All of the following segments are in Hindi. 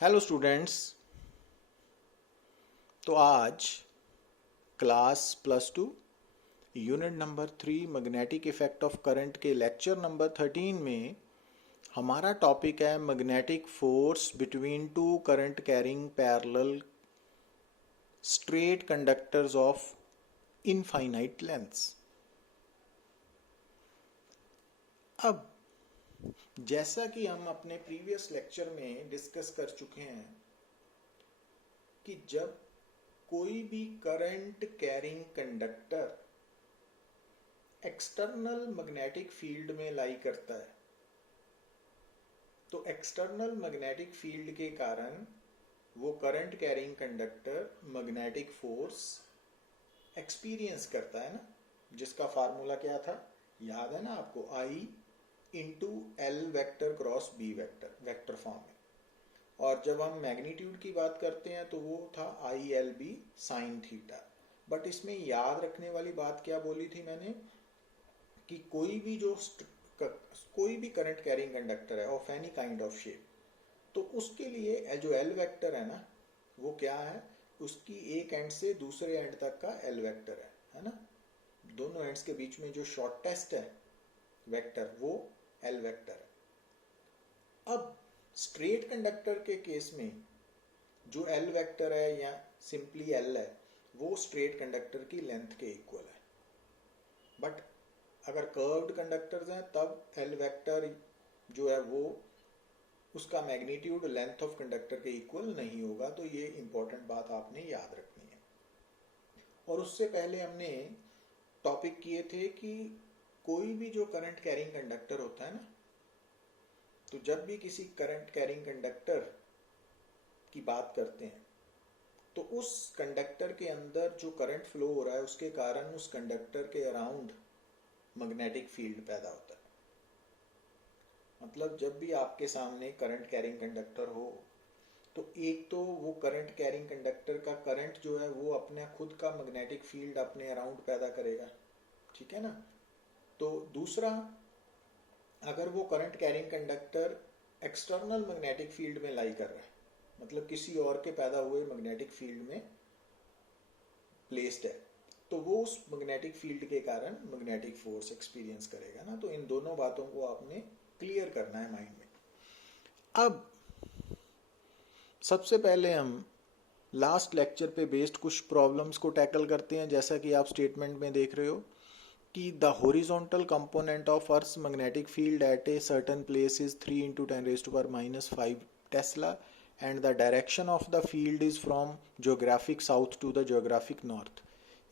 Hello students. तो आज class +2 unit number 3 magnetic effect of current के लेक्चर नंबर 13 में हमारा टॉपिक है magnetic force between two current carrying parallel straight conductors of infinite lengths. अब जैसा कि हम अपने प्रीवियस लेक्चर में डिस्कस कर चुके हैं कि जब कोई भी current carrying conductor external magnetic field में लाई करता है तो एक्सटर्नल मैग्नेटिक फील्ड के कारण वो current carrying conductor magnetic force experience करता है ना, जिसका फार्मूला क्या था याद है ना आपको, I into L vector cross B vector, vector form में। और जब हम मैग्नीट्यूड की बात करते हैं तो वो था ILB साइन थीटा। बट इसमें याद रखने वाली बात क्या बोली थी मैंने कि कोई भी करंट कैरिंग कंडक्टर है of any kind of shape, तो उसके लिए जो एल वेक्टर है ना वो क्या है, उसकी एक एंड से दूसरे एंड तक का एल वेक्टर है ना, दोनों एंड्स के बीच में जो शॉर्टेस्ट है वेक्टर वो एल वेक्टर है। अब स्ट्रेट कंडक्टर के केस में जो एल वेक्टर है या सिंपली एल है वो स्ट्रेट कंडक्टर की लेंथ के इक्वल है। बट अगर कर्व्ड कंडक्टर्स हैं तब एल वेक्टर जो है वो उसका मैग्नीट्यूड लेंथ ऑफ कंडक्टर के इक्वल नहीं होगा। तो ये इंपॉर्टेंट बात आपने याद रखनी है। और उससे पहले हमने टॉपिक किए थे कि कोई भी जो करंट कैरिंग कंडक्टर होता है ना, तो जब भी किसी करंट कैरिंग कंडक्टर की बात करते हैं तो उस कंडक्टर के अंदर जो करंट फ्लो हो रहा है उसके कारण उस कंडक्टर के अराउंड मैग्नेटिक फील्ड पैदा होता है। मतलब जब भी आपके सामने करंट कैरिंग कंडक्टर हो तो एक तो वो करंट कैरिंग कंडक्टर का करंट जो है वो अपने खुद का मैग्नेटिक फील्ड अपने अराउंड पैदा करेगा, ठीक है ना। तो दूसरा, अगर वो current carrying conductor external magnetic field में लाई कर रहा है, मतलब किसी और के पैदा हुए मैग्नेटिक फील्ड में प्लेस्ड है, तो वो उस मैग्नेटिक फील्ड के कारण मैग्नेटिक फोर्स एक्सपीरियंस करेगा ना। तो इन दोनों बातों को आपने क्लियर करना है माइंड में। अब सबसे पहले हम लास्ट लेक्चर पे बेस्ड कुछ प्रॉब्लम्स को टैकल करते हैं। जैसा कि आप स्टेटमेंट में देख रहे हो कि the horizontal component of earth's magnetic field at a certain place is 3 × 10⁻⁵ tesla and the direction of the field is from geographic south to the geographic north.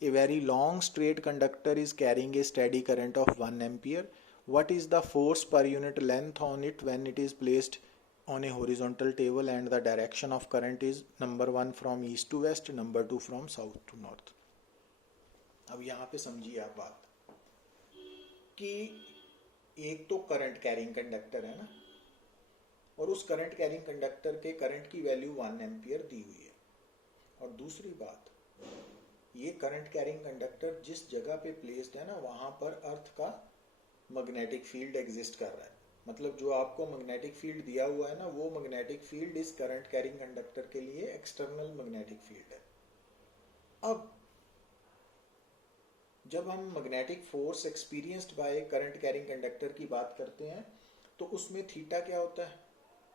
A very long straight conductor is carrying a steady current of 1 ampere. What is the force per unit length on it when it is placed on a horizontal table and the direction of current is number 1 from east to west, number 2 from south to north. अब यहाँ पे समझिए आप बात कि एक तो करंट कैरिंग कंडक्टर है ना, और उस करंट कैरिंग कंडक्टर के करंट की वैल्यू 1 एम्पियर दी हुई है। और दूसरी बात, ये करंट कैरिंग कंडक्टर जिस जगह पे प्लेस्ड है ना वहां पर अर्थ का मैग्नेटिक फील्ड एग्जिस्ट कर रहा है। मतलब जो आपको मैग्नेटिक फील्ड दिया हुआ है ना वो मैग्नेटिक फील्ड इस करंट कैरिंग कंडक्टर के लिए एक्सटर्नल मैग्नेटिक फील्ड है। अब जब हम magnetic force experienced by current carrying conductor की बात करते हैं तो उसमें थीटा क्या होता है,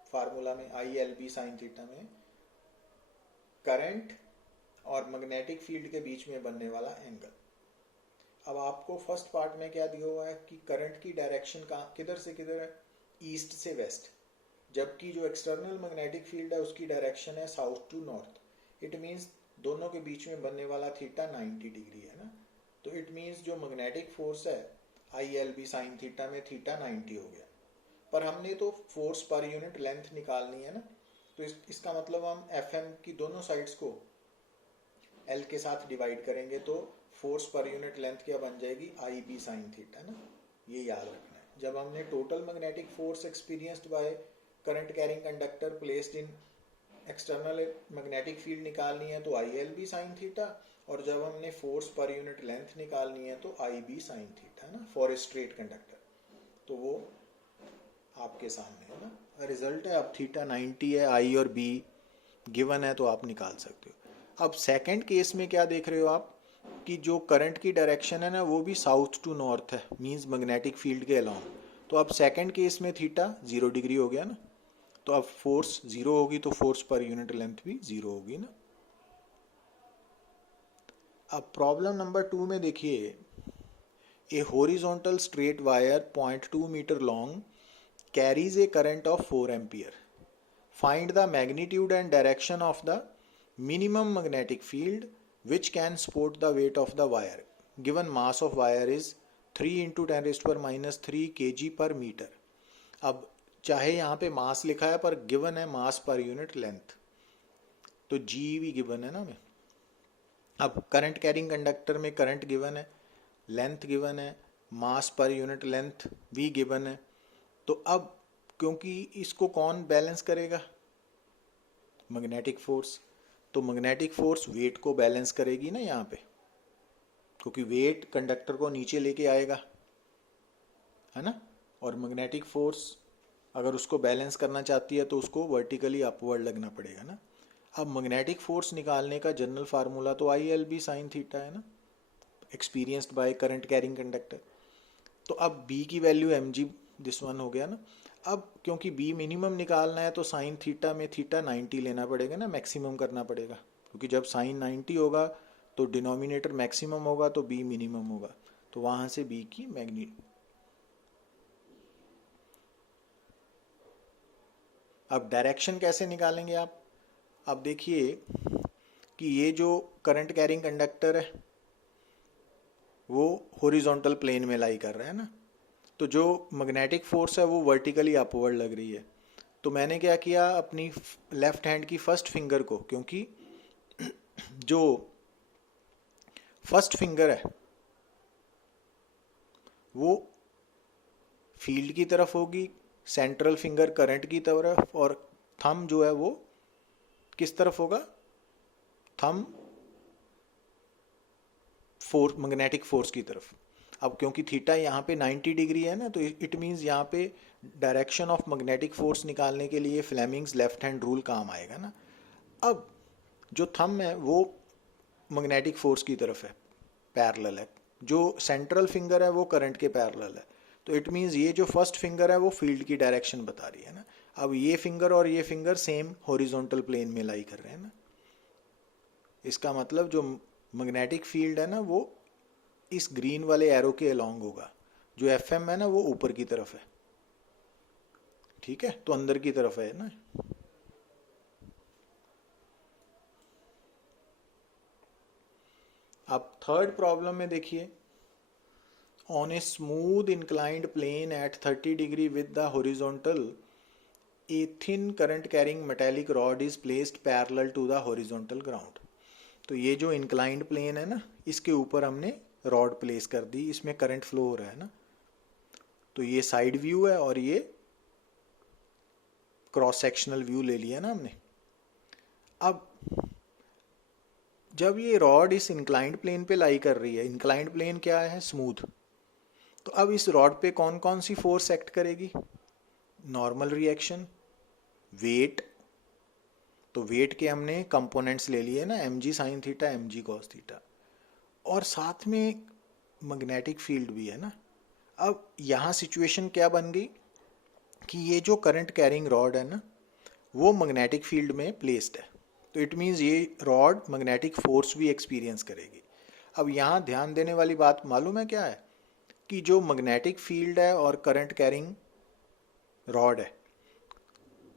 फार्मूला में ILB साइन थीटा में करंट और मैग्नेटिक फील्ड के बीच में बनने वाला एंगल। अब आपको फर्स्ट पार्ट में क्या दिया हुआ है कि करंट की डायरेक्शन किधर से किधर है, ईस्ट से वेस्ट, जबकि जो एक्सटर्नल मैग्नेटिक फील्ड है उसकी डायरेक्शन है south to north. It means दोनों के बीच में बनने वाला थीटा 90 डिग्री है ना। तो इट मींस जो मैग्नेटिक फोर्स है ILB साइन थीटा में थीटा 90 हो गया। पर हमने तो फोर्स पर यूनिट लेंथ निकालनी है ना, तो इसका मतलब हम FM की दोनों साइड्स को L के साथ डिवाइड करेंगे तो फोर्स पर यूनिट लेंथ क्या बन जाएगी, IB साइन थीटा ना। ये याद रखना है। जब हमने total magnetic force experienced by current carrying conductor placed in external magnetic field निकालनी है तो ILB साइन थीटा, और जब हमने फोर्स पर यूनिट लेंथ निकालनी है तो IB साइन थीटा ना फॉर ए स्ट्रेट कंडक्टर। तो वो आपके सामने है ना। रिजल्ट है, अब थीटा 90 है, आई और बी गिवन है तो आप निकाल सकते हो। अब सेकंड केस में क्या देख रहे हो आप कि जो करंट की डायरेक्शन है ना वो भी साउथ टू नॉर्थ है, मींस मैग्नेटिक फील्ड के अलोंग। तो अब सेकंड केस में थीटा 0 डिग्री हो गया ना, तो अब फोर्स 0 होगी तो फोर्स पर यूनिट लेंथ भी 0 होगी ना। अब प्रॉब्लम नंबर 2 में देखिए, a horizontal straight wire 0.2 metre long carries a current of 4 ampere. Find the magnitude and direction of the minimum magnetic field which can support the weight of the wire. Given mass of wire is 3 into 10 raised to power minus 3 kg per meter. अब चाहे यहाँ पे मास लिखा है पर गिवन है मास पर यूनिट लेंथ, तो जी भी गिवन है ना हमें। अब करंट कैरिंग कंडक्टर में करंट गिवन है, लेंथ गिवन है, मास पर यूनिट लेंथ भी गिवन है। तो अब क्योंकि इसको कौन बैलेंस करेगा, मैग्नेटिक फोर्स, तो मैग्नेटिक फोर्स वेट को बैलेंस करेगी ना यहाँ पे, क्योंकि वेट कंडक्टर को नीचे लेके आएगा, है ना। और मैग्नेटिक फोर्स अगर उसको बैलेंस करना चाहती है तो उसको वर्टिकली अपवर्ड लगना पड़ेगा ना। अब मैग्नेटिक फोर्स निकालने का जनरल फार्मूला तो I L B sine theta है ना, experienced by current carrying conductor. तो अब बी की value M G this one हो गया ना। अब क्योंकि बी मिनिमम निकालना है तो साइन थीटा में थीटा 90 लेना पड़ेगा ना, मैक्सिमम करना पड़ेगा, क्योंकि जब साइन 90 होगा तो डिनोमिनेटर मैक्सिमम होगा तो बी मिनिमम होगा, तो वहां से बी की मैग्नीट्यूड। अब डायरेक्शन कैसे निकालेंगे आप, अब देखिए कि ये जो करंट कैरिंग कंडक्टर है वो हॉरिजॉन्टल प्लेन में लाई कर रहा है ना, तो जो मैग्नेटिक फोर्स है वो वर्टिकली अपवर्ड लग रही है। तो मैंने क्या किया, अपनी लेफ्ट हैंड की फर्स्ट फिंगर को, क्योंकि जो फर्स्ट फिंगर है वो फील्ड की तरफ होगी, सेंट्रल फिंगर करंट की तरफ, और थंब जो है वो किस तरफ होगा, थंब फोर्स, मैग्नेटिक फोर्स की तरफ। अब क्योंकि थीटा यहाँ पे 90 डिग्री है ना, तो इट मीन्स यहाँ पे डायरेक्शन ऑफ मैग्नेटिक फोर्स निकालने के लिए फ्लेमिंग्स लेफ्ट हैंड रूल काम आएगा ना। अब जो थंब है वो मैग्नेटिक फोर्स की तरफ है, पैरेलल है, जो सेंट्रल फिंगर है वो करंट के पैरेलल है, तो इट मीन्स ये जो फर्स्ट फिंगर है वो फील्ड की डायरेक्शन बता रही है ना। अब ये फिंगर और ये फिंगर सेम हॉरिजॉन्टल प्लेन में लाई कर रहे हैं ना, इसका मतलब जो मैग्नेटिक फील्ड है ना वो इस ग्रीन वाले एरो के अलोंग होगा, जो एफ एम है ना वो ऊपर की तरफ है, ठीक है, तो अंदर की तरफ है ना। अब थर्ड प्रॉब्लम में देखिए, on a smooth inclined plane at 30 degree with the horizontal a thin current carrying metallic rod is placed parallel to the horizontal ground. तो ये जो इंक्लाइंड प्लेन है ना इसके ऊपर हमने रॉड प्लेस कर दी, इसमें करंट फ्लो हो रहा है ना, तो ये साइड व्यू है और ये क्रॉस सेक्शनल व्यू ले लिया ना हमने। अब जब ये रॉड इस इंक्लाइंड प्लेन पे लाई कर रही है, इंक्लाइंड प्लेन क्या है, स्मूथ, तो अब इस रॉड पे कौन कौन सी फोर्स एक्ट करेगी, नॉर्मल रिएक्शन, वेट, तो वेट के हमने कंपोनेंट्स ले लिए ना, M G sine theta, M G cos theta, और साथ में मैग्नेटिक फील्ड भी है ना। अब यहाँ सिचुएशन क्या बन गई कि ये जो करंट कैरिंग रॉड है ना वो मैग्नेटिक फील्ड में प्लेस्ड है, तो इट मीन्स ये रॉड मैग्नेटिक फोर्स भी एक्सपीरियंस करेगी। अब यहाँ ध्यान देने वाली बात मालूम है क्या है, कि जो मैग्नेटिक फील्ड है और करंट कैरिंग रॉड है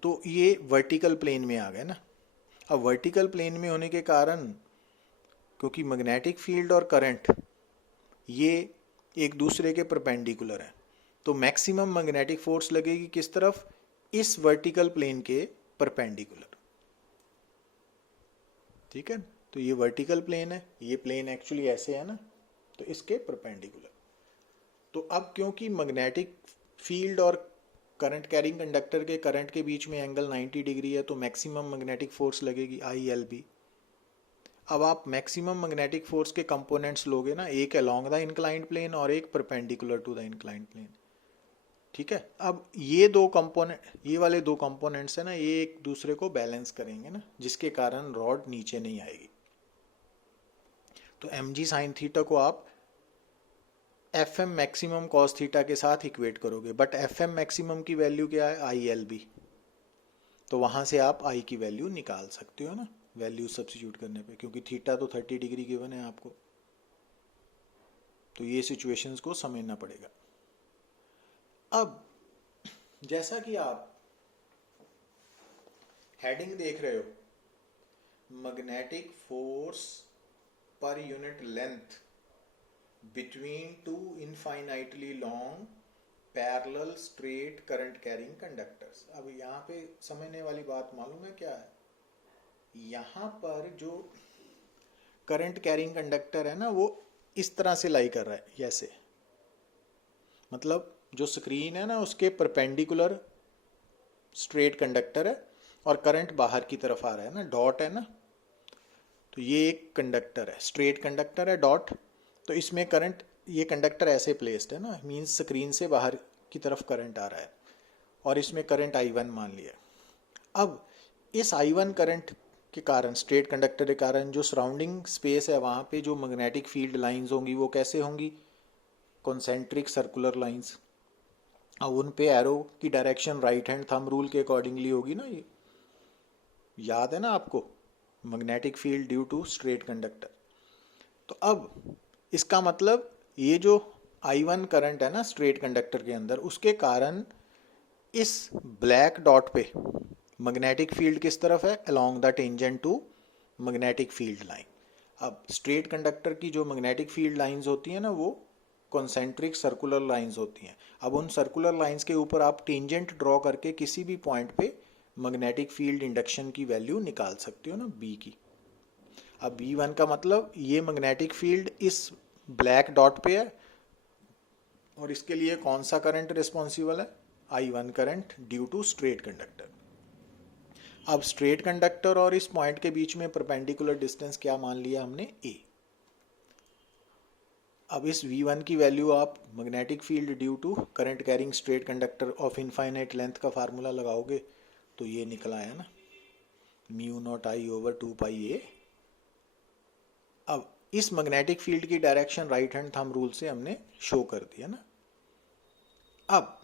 तो ये वर्टिकल प्लेन में आ गए ना। अब वर्टिकल प्लेन में होने के कारण, क्योंकि मैग्नेटिक फील्ड और करंट ये एक दूसरे के परपेंडिकुलर हैं, तो मैक्सिमम मैग्नेटिक फोर्स लगेगी किस तरफ, इस वर्टिकल प्लेन के परपेंडिकुलर, ठीक है। तो ये वर्टिकल प्लेन है, ये प्लेन एक्चुअली ऐसे है ना, तो इसके परपेंडिकुलर। तो अब क्योंकि मैग्नेटिक फील्ड और करंट कैरिंग कंडक्टर के करंट के बीच में एंगल 90 डिग्री है, तो मैक्सिमम मैग्नेटिक फोर्स लगेगी आई एल बी। अब आप मैक्सिमम मैग्नेटिक फोर्स के कंपोनेंट्स लोगे ना, एक अलोंग द इंक्लाइंड प्लेन और एक perpendicular to the inclined plane, ठीक है। अब ये दो कंपोनेंट, ये वाले दो कंपोनेंट्स है ना, ये एक दूसरे को बैलेंस करेंगे ना, जिसके कारण रॉड नीचे नहीं आएगी। तो एम जी साइन थीटा को आप F M maximum cos theta के साथ इक्वेट करोगे, बट एफ एम मैक्सिमम की वैल्यू क्या है, आई एल बी। तो वहां से आप आई की वैल्यू निकाल सकते हो ना, वैल्यू सब्स्टिट्यूट करने पे, क्योंकि थीटा तो 30 डिग्री गिवन है आपको। तो ये सिचुएशंस को समझना पड़ेगा। अब जैसा कि आप हेडिंग देख रहे हो, magnetic force per unit length between two infinitely long parallel straight current carrying conductors. अब यहाँ पे समझने वाली बात मालूम है क्या है, यहाँ पर जो करंट कैरिंग कंडक्टर है ना, वो इस तरह से लाई कर रहा है, ऐसे। मतलब जो स्क्रीन है ना, उसके परपेंडिकुलर स्ट्रेट कंडक्टर है और करंट बाहर की तरफ आ रहा है ना, डॉट है ना। तो ये एक कंडक्टर है, स्ट्रेट कंडक्टर है, डॉट। तो इसमें करंट, ये कंडक्टर ऐसे प्लेस्ड है ना, मींस स्क्रीन से बाहर की तरफ करंट आ रहा है, और इसमें करंट I1 मान लिया। अब इस I1 करंट के कारण, स्ट्रेट कंडक्टर के कारण, जो सराउंडिंग स्पेस है वहाँ पे जो मैग्नेटिक फील्ड लाइंस होंगी वो कैसे होंगी, कॉन्सेंट्रिक सर्कुलर लाइंस। अब उन पे एरो की direction right hand thumb rule के अकॉर्डिंगली होगी ना। ये याद है ना आपको, magnetic field due to straight conductor. तो अब इसका मतलब ये जो I1 करंट है ना स्ट्रेट कंडक्टर के अंदर, उसके कारण इस ब्लैक डॉट पे मैग्नेटिक फील्ड किस तरफ है, along the tangent to magnetic field line. अब स्ट्रेट कंडक्टर की जो मैग्नेटिक फील्ड लाइंस होती हैं ना, वो कॉन्सेंट्रिक सर्कुलर लाइंस होती हैं। अब उन सर्कुलर लाइंस के ऊपर आप टेंजेंट ड्रॉ करके किसी भी पॉइंट पे मैग्नेटिक फील्ड इंडक्शन की वैल्यू निकाल सकते हो ना, बी की। अब B1 का मतलब ये मैग्नेटिक फील्ड इस ब्लैक डॉट पे है, और इसके लिए कौन सा करंट रिस्पॉन्सिबल है, I1 current due to straight conductor. अब स्ट्रेट कंडक्टर और इस पॉइंट के बीच में परपेंडिकुलर डिस्टेंस क्या मान लिया हमने, A। अब इस V1 की वैल्यू आप magnetic field due to current carrying straight conductor of infinite length का फार्मूला लगाओगे तो ये निकला है ना, mu naught I over 2πa। अब इस मैग्नेटिक फील्ड की direction right hand thumb rule से हमने शो कर दिया ना। अब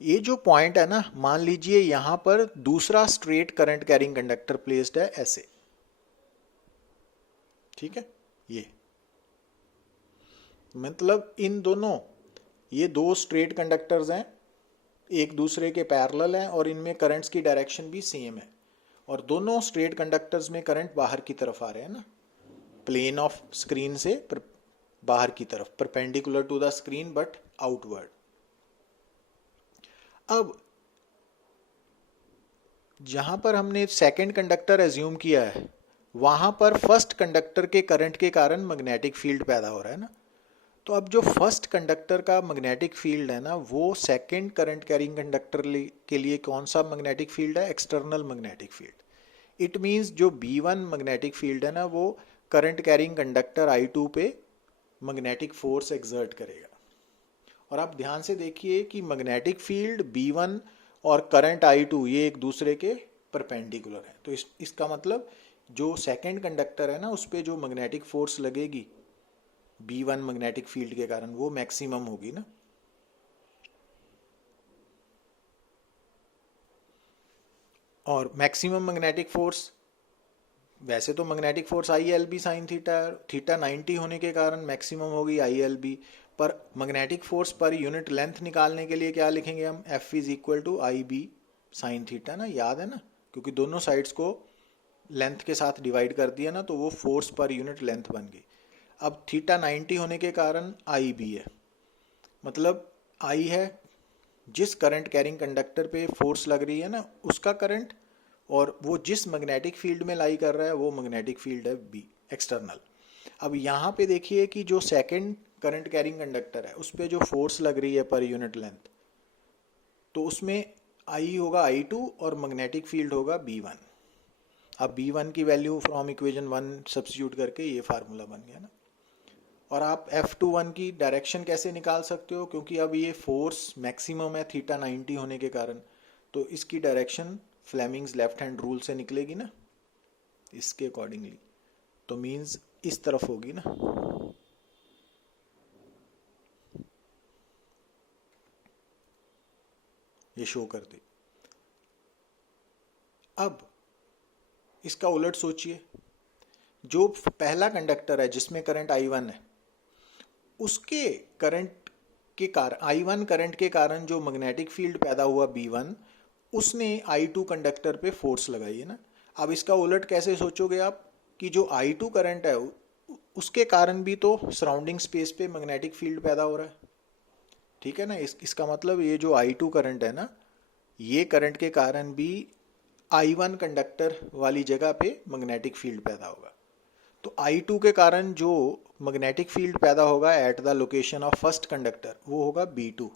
ये जो पॉइंट है ना, मान लीजिए यहां पर दूसरा straight current carrying conductor placed है ऐसे, ठीक है। ये मतलब इन दोनों, ये दो स्ट्रेट कंडक्टर्स हैं, एक दूसरे के पैरेलल हैं, और इनमें करंट्स की डायरेक्शन भी सेम है, और दोनों स्ट्रेट कंडक्टर्स में करंट बाहर की तरफ आ रहे हैं ना, प्लेन ऑफ स्क्रीन से बाहर की तरफ, perpendicular to the screen but outward. अब जहां पर हमने सेकंड कंडक्टर एज्यूम किया है, वहां पर फर्स्ट कंडक्टर के करंट के कारण मैग्नेटिक फील्ड पैदा हो रहा है ना। तो अब जो फर्स्ट कंडक्टर का मैग्नेटिक फील्ड है ना, वो सेकंड करंट कैरिंग कंडक्टर के लिए कौन सा मैग्नेटिक फील्ड है, external magnetic field. It means जो B1 मैग्नेटिक फील्ड है ना, वो करंट कैरिंग कंडक्टर I2 पे मैग्नेटिक फोर्स एक्सर्ट करेगा। और आप ध्यान से देखिए कि मैग्नेटिक फील्ड B1 और करंट I2 ये एक दूसरे के परपेंडिकुलर है। तो इसका मतलब जो सेकंड कंडक्टर है ना, उस पर जो मैग्नेटिक फोर्स लगेगी B1 मैग्नेटिक फील्ड के कारण, वो मैक्सिमम होगी ना। और मैक्सिमम मैग्नेटिक फोर्स, वैसे तो magnetic force ILB sine theta, theta 90 होने के कारण मैक्सिमम होगी ILB, पर magnetic force per unit length निकालने के लिए क्या लिखेंगे हम, F is equal to IB sine theta ना, याद है ना, क्योंकि दोनों साइड्स को लेंथ के साथ डिवाइड कर दिया ना, तो वो फोर्स पर यूनिट लेंथ बन गई। अब थीटा 90 होने के कारण IB है, मतलब I है जिस करंट कैरिंग कंडक्टर पे फोर्स लग रही है ना, उसका करंट, और वो जिस मैग्नेटिक फील्ड में लाई कर रहा है वो मैग्नेटिक फील्ड है B एक्सटर्नल। अब यहाँ पे देखिए कि जो सेकंड करंट कैरिंग कंडक्टर है उस पर जो फोर्स लग रही है पर यूनिट लेंथ, तो उसमें I होगा I2 और मैग्नेटिक फील्ड होगा B1। अब B1 की वैल्यू फ्रॉम इक्वेशन 1 सब्स्टिट्यूट करके ये फार्मूला बन गया ना। और आप F21 की डायरेक्शन कैसे निकाल सकते हो, क्योंकि अब ये फोर्स मैक्सिमम है थीटा 90 होने के कारण, तो इसकी direction Fleming's left hand rule से निकलेगी ना इसके अकॉर्डिंगली, तो मीन्स इस तरफ होगी ना। ये शो कर दे। अब इसका उलट सोचिए, जो पहला कंडक्टर है जिसमें करंट I1 है, उसके करंट के कारण I1 करंट के कारण जो मैग्नेटिक फील्ड पैदा हुआ B1, उसने I2 कंडक्टर पे फोर्स लगाई है ना। अब इसका उलट कैसे सोचोगे आप, कि जो I2 करंट है उसके कारण भी तो सराउंडिंग स्पेस पे मैग्नेटिक फील्ड पैदा हो रहा है, ठीक है ना। इसका मतलब ये जो I2 करंट है ना, ये करंट के कारण भी I1 कंडक्टर वाली जगह पे मैग्नेटिक फील्ड पैदा होगा। तो I2 के कारण जो मैग्नेटिक फील्ड पैदा होगा at the location of first conductor, वो होगा B2।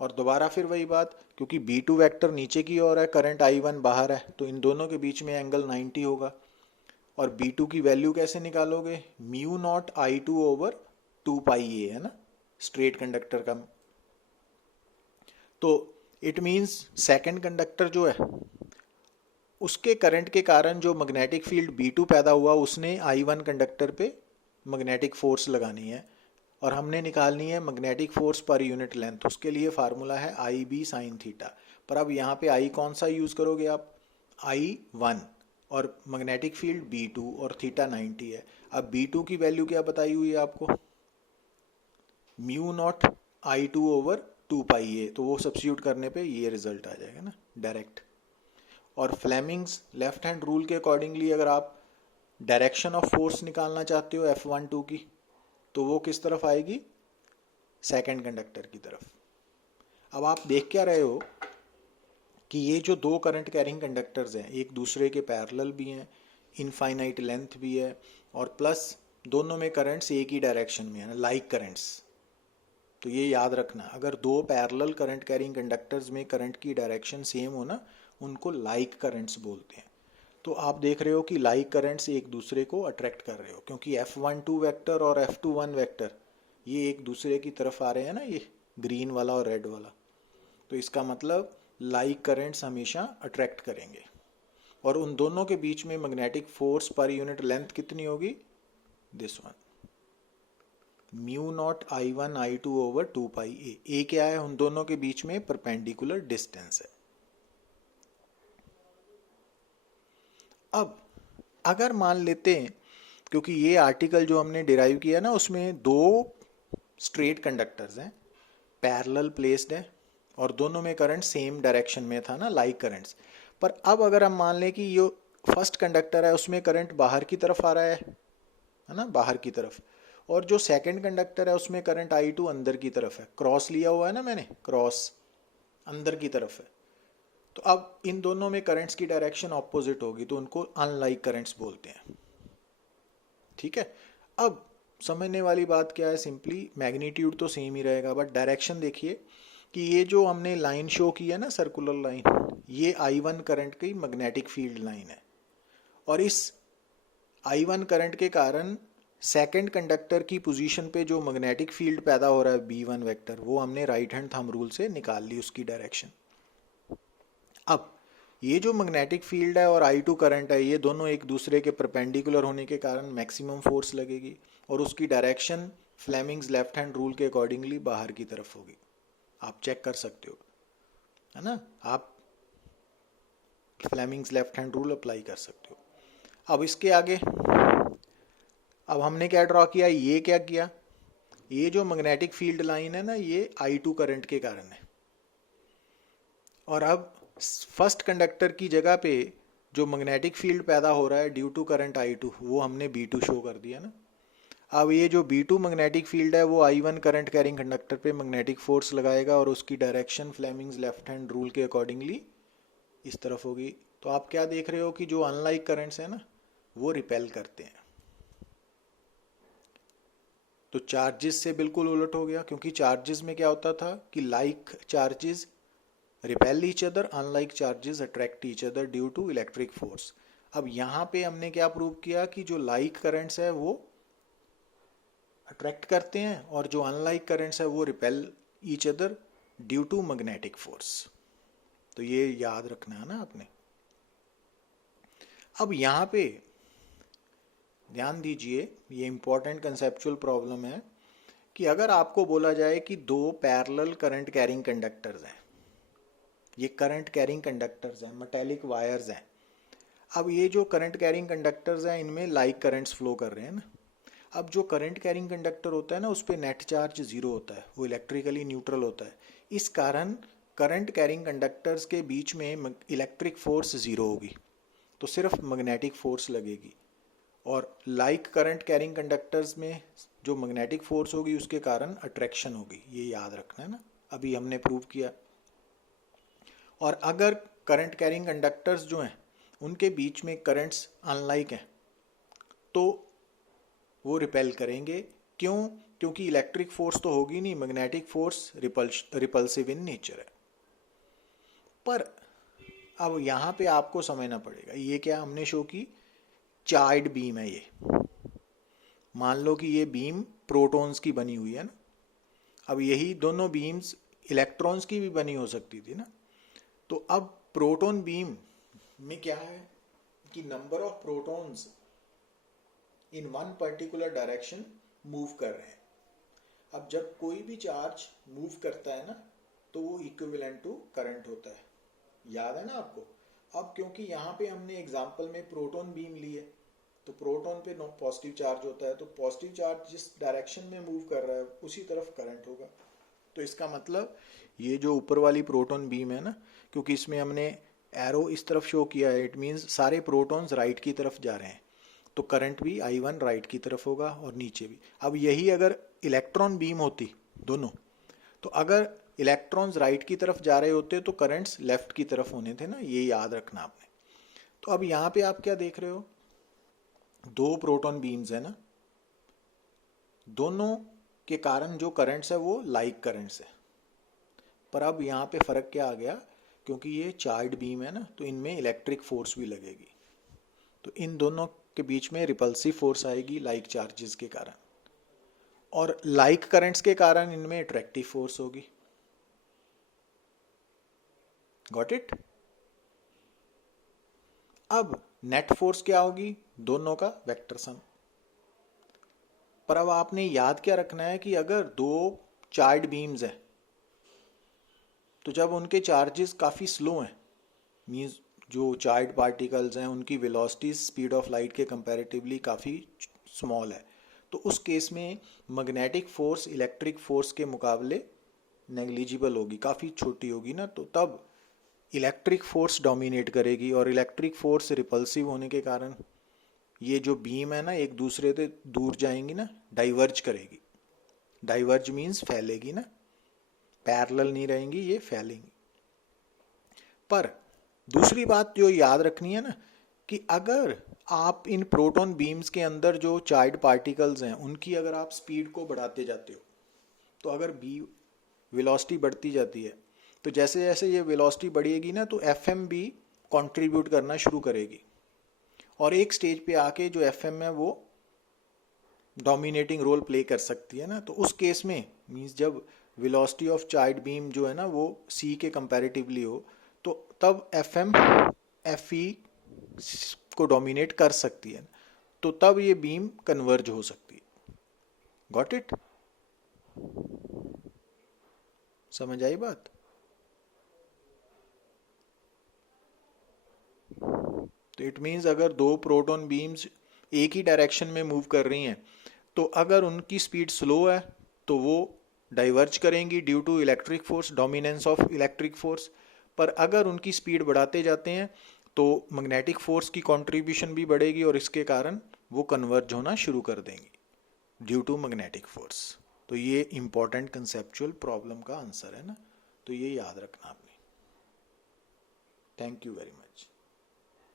और दोबारा फिर वही बात, क्योंकि B2 वेक्टर नीचे की ओर है, करंट I1 बाहर है, तो इन दोनों के बीच में एंगल 90 होगा। और B2 की वैल्यू कैसे निकालोगे, म्यू नॉट I2 ओवर 2 पाई ए है ना, स्ट्रेट कंडक्टर का। तो इट मीन्स सेकेंड कंडक्टर जो है उसके करंट के कारण जो मैग्नेटिक फील्ड B2 पैदा हुआ, उसने I1 कंडक्टर पे मैग्नेटिक फोर्स लगानी है, और हमने निकालनी है magnetic force per unit length. उसके लिए फार्मूला है IB साइन थीटा। पर अब यहाँ पे I कौन सा यूज़ करोगे आप, I1, और मैग्नेटिक फील्ड B2 और थीटा 90 है। अब B2 की वैल्यू क्या बताई हुई है आपको, म्यू नॉट I2 ओवर 2 पाई ए, तो वो सब्स्टिट्यूट करने पे ये रिजल्ट आ जाएगा ना डायरेक्ट। और फ्लेमिंग्स लेफ्ट हैंड रूल के अकॉर्डिंगली अगर आप डायरेक्शन ऑफ फोर्स निकालना चाहते हो F12 की, तो वो किस तरफ आएगी, सेकंड कंडक्टर की तरफ। अब आप देख क्या रहे हो कि ये जो दो करंट कैरिंग कंडक्टर्स हैं एक दूसरे के पैरेलल भी हैं, इनफाइनाइट लेंथ भी है, और प्लस दोनों में करंट्स एक ही डायरेक्शन में है ना, लाइक करंट्स। तो ये याद रखना, अगर दो पैरेलल करंट कैरिंग कंडक्टर्स में करंट की डायरेक्शन सेम हो ना, उनको लाइक करंट्स बोलते हैं। तो आप देख रहे हो कि लाइक करंट्स एक दूसरे को अट्रैक्ट कर रहे हो, क्योंकि F12 वेक्टर और F21 वेक्टर ये एक दूसरे की तरफ आ रहे हैं ना, ये ग्रीन वाला और रेड वाला। तो इसका मतलब लाइक करंट्स हमेशा अट्रैक्ट करेंगे। और उन दोनों के बीच में magnetic force per unit length कितनी होगी, this one, mu naught I1 I2 over 2 पाई ए क्या है, उन दोनों के बीच में परपेंडिकुलर डिस्टेंस है। अब अगर मान लेते हैं, क्योंकि ये आर्टिकल जो हमने डिराइव किया ना उसमें दो स्ट्रेट कंडक्टर्स हैं, पैरेलल प्लेस्ड है, और दोनों में करंट सेम डायरेक्शन में था ना, लाइक करंट्स। पर अब अगर हम मान लें कि ये फर्स्ट कंडक्टर है उसमें करंट बाहर की तरफ आ रहा है ना, बाहर की तरफ, और जो सेकंड कंडक्टर है उसमें करंट I2 अंदर की तरफ है, क्रॉस लिया हुआ है ना मैंने, क्रॉस अंदर की तरफ है। तो अब इन दोनों में करंट्स की डायरेक्शन ऑपोजिट होगी, तो उनको अनलाइक करंट्स बोलते हैं, ठीक है। अब समझने वाली बात क्या है, सिंपली मैग्नीट्यूड तो सेम ही रहेगा, बट डायरेक्शन देखिए कि ये जो हमने लाइन शो की है ना, सर्कुलर लाइन, ये I1 करंट की मैग्नेटिक फील्ड लाइन है, और इस I1 करंट के कारण सेकंड कंडक्टर की पोजीशन पे जो मैग्नेटिक फील्ड पैदा हो रहा है B1 वेक्टर, वो हमने राइट हैंड थंब रूल से निकाल ली उसकी डायरेक्शन। अब ये जो मैग्नेटिक फील्ड है और I2 करंट है, ये दोनों एक दूसरे के परपेंडिकुलर होने के कारण मैक्सिमम फोर्स लगेगी, और उसकी direction Fleming's left hand rule के अकॉर्डिंगली बाहर की तरफ होगी। आप चेक कर सकते हो, है ना, आप Fleming's left hand rule apply कर सकते हो। अब इसके आगे अब हमने क्या ड्रॉ किया, ये क्या किया, ये जो मैग्नेटिक फील्ड लाइन है ना, ये I2 करंट के कारण है, और अब फर्स्ट कंडक्टर की जगह पे जो मैग्नेटिक फील्ड पैदा हो रहा है ड्यू टू करंट I2, वो हमने B2 शो कर दिया ना। अब ये जो B2 मैग्नेटिक फील्ड है वो I1 करंट कैरिंग कंडक्टर पे मैग्नेटिक फोर्स लगाएगा, और उसकी direction Fleming's left hand rule के अकॉर्डिंगली इस तरफ होगी। तो आप क्या देख रहे हो कि जो अनलाइक करंट्स है ना, वो रिपेल करते हैं। तो चार्जेस से बिल्कुल उलट हो गया, क्योंकि चार्जेस में क्या होता था कि like charges repel each other, unlike charges attract each other due to electric force. अब यहाँ पे हमने क्या प्रूव किया कि जो लाइक करंट्स है वो अट्रैक्ट करते हैं, और जो अनलाइक करंट्स है वो repel each other due to magnetic force. तो ये याद रखना है ना आपने। अब यहाँ पे ध्यान दीजिए, ये इंपॉर्टेंट कंसेप्चुअल प्रॉब्लम है कि अगर आपको बोला जाए कि दो पैरेलल करंट कैरिंग कंडक्टर्स हैं, ये करंट कैरिंग कंडक्टर्स हैं, मेटेलिक वायर्स हैं। अब ये जो करंट कैरिंग कंडक्टर्स हैं इनमें लाइक करंट्स फ्लो कर रहे हैं ना। अब जो करंट कैरिंग कंडक्टर होता है ना उस पर नेट चार्ज जीरो होता है, वो इलेक्ट्रिकली न्यूट्रल होता है। इस कारण करंट कैरिंग कंडक्टर्स के बीच में इलेक्ट्रिक फोर्स जीरो होगी, तो सिर्फ मैग्नेटिक फोर्स लगेगी। और लाइक करंट कैरिंग कंडक्टर्स में जो मैग्नेटिक फोर्स होगी उसके कारण अट्रैक्शन होगी, ये याद रखना है ना, अभी हमने प्रूव किया। और अगर करंट कैरिंग कंडक्टर्स जो हैं उनके बीच में करंट्स अनलाइक हैं तो वो रिपेल करेंगे। क्यों? क्योंकि इलेक्ट्रिक फोर्स तो होगी नहीं, magnetic force repulsive in nature है। पर अब यहाँ पे आपको समझना पड़ेगा, ये क्या हमने शो की, चार्ज बीम है ये। मान लो कि ये बीम प्रोटॉन्स की बनी हुई है ना, अब यही दोनों बीम्स इलेक्ट्रॉन्स की भी बनी हो सकती थी ना। तो अब प्रोटॉन बीम में क्या है कि number of protons in one particular direction move कर रहे हैं। अब जब कोई भी चार्ज मूव करता है ना तो वो इक्विवेलेंट टू करंट होता है, याद है ना आपको। अब क्योंकि यहाँ पे हमने एग्जांपल में प्रोटॉन बीम ली है तो प्रोटॉन पे पॉजिटिव चार्ज होता है, तो पॉजिटिव चार्ज जिस डायरेक्शन में मूव कर रहा है उसी तरफ करंट होगा। तो इसका मतलब ये जो ऊपर वाली प्रोटॉन बीम है ना, क्योंकि इसमें हमने एरो इस तरफ शो किया है, इट मीन्स सारे प्रोटॉन्स राइट की तरफ जा रहे हैं, तो करंट भी I1 राइट की तरफ होगा और नीचे भी। अब यही अगर इलेक्ट्रॉन बीम होती दोनों, तो अगर इलेक्ट्रॉन्स राइट की तरफ जा रहे होते तो करंट्स लेफ्ट की तरफ होने थे ना, ये याद रखना आपने। तो अब यहाँ पे आप क्या देख रहे हो, दो प्रोटॉन बीम्स है ना, दोनों के कारण जो करंट्स है वो लाइक करंट्स है। पर अब यहाँ पे फर्क क्या आ गया, क्योंकि ये चार्ज बीम है ना तो इनमें इलेक्ट्रिक फोर्स भी लगेगी, तो इन दोनों के बीच में रिपल्सिव फोर्स आएगी लाइक चार्जेस के कारण, और लाइक करंट्स के कारण इनमें अट्रैक्टिव फोर्स होगी। Got it. अब नेट फोर्स क्या होगी, दोनों का वेक्टर सम। पर अब आपने याद क्या रखना है कि अगर दो चार्ज बीम्स हैं तो जब उनके चार्जेस काफ़ी स्लो हैं, मीन्स जो चार्ज पार्टिकल्स हैं उनकी वेलोसिटी स्पीड ऑफ लाइट के कंपैरेटिवली काफ़ी स्मॉल है, तो उस केस में मैग्नेटिक फोर्स इलेक्ट्रिक फोर्स के मुकाबले नेग्लिजिबल होगी, काफ़ी छोटी होगी ना। तो तब इलेक्ट्रिक फोर्स डोमिनेट करेगी, और इलेक्ट्रिक फोर्स रिपल्सिव होने के कारण ये जो बीम है ना एक दूसरे से दूर जाएंगी ना, डाइवर्ज करेगी। डाइवर्ज मीन्स फैलेगी ना, पैरेलल नहीं रहेंगी, ये फैलेंगी। पर दूसरी बात जो याद रखनी है ना कि अगर आप इन प्रोटॉन बीम्स के अंदर जो चार्ज पार्टिकल्स हैं उनकी अगर आप स्पीड को बढ़ाते जाते हो, तो अगर बी वेलोसिटी बढ़ती जाती है तो जैसे जैसे ये वेलोसिटी बढ़ेगी ना तो एफएम भी कंट्रीब्यूट करना शुरू करेगी, और एक स्टेज पे आके जो एफएम है वो डोमिनेटिंग रोल प्ले कर सकती है ना। तो उस केस में मीन्स जब वेलोसिटी ऑफ चार्ज बीम जो है ना वो सी के कंपैरेटिवली हो, तो तब एफएम एफई को डोमिनेट कर सकती है, तो तब ये बीम कन्वर्ज हो सकती है। Got it. समझ आई बात। तो इट मीन्स अगर दो प्रोटॉन बीम्स एक ही डायरेक्शन में मूव कर रही हैं तो अगर उनकी स्पीड स्लो है तो वो डाइवर्ज करेंगी due to electric force, dominance of electric force. पर अगर उनकी स्पीड बढ़ाते जाते हैं तो मैग्नेटिक फोर्स की कंट्रीब्यूशन भी बढ़ेगी और इसके कारण वो कन्वर्ज होना शुरू कर देंगी ड्यू टू मैग्नेटिक फोर्स। तो ये इंपॉर्टेंट कंसेप्चुअल प्रॉब्लम का आंसर है ना, तो ये याद रखना आपने। Thank you very much.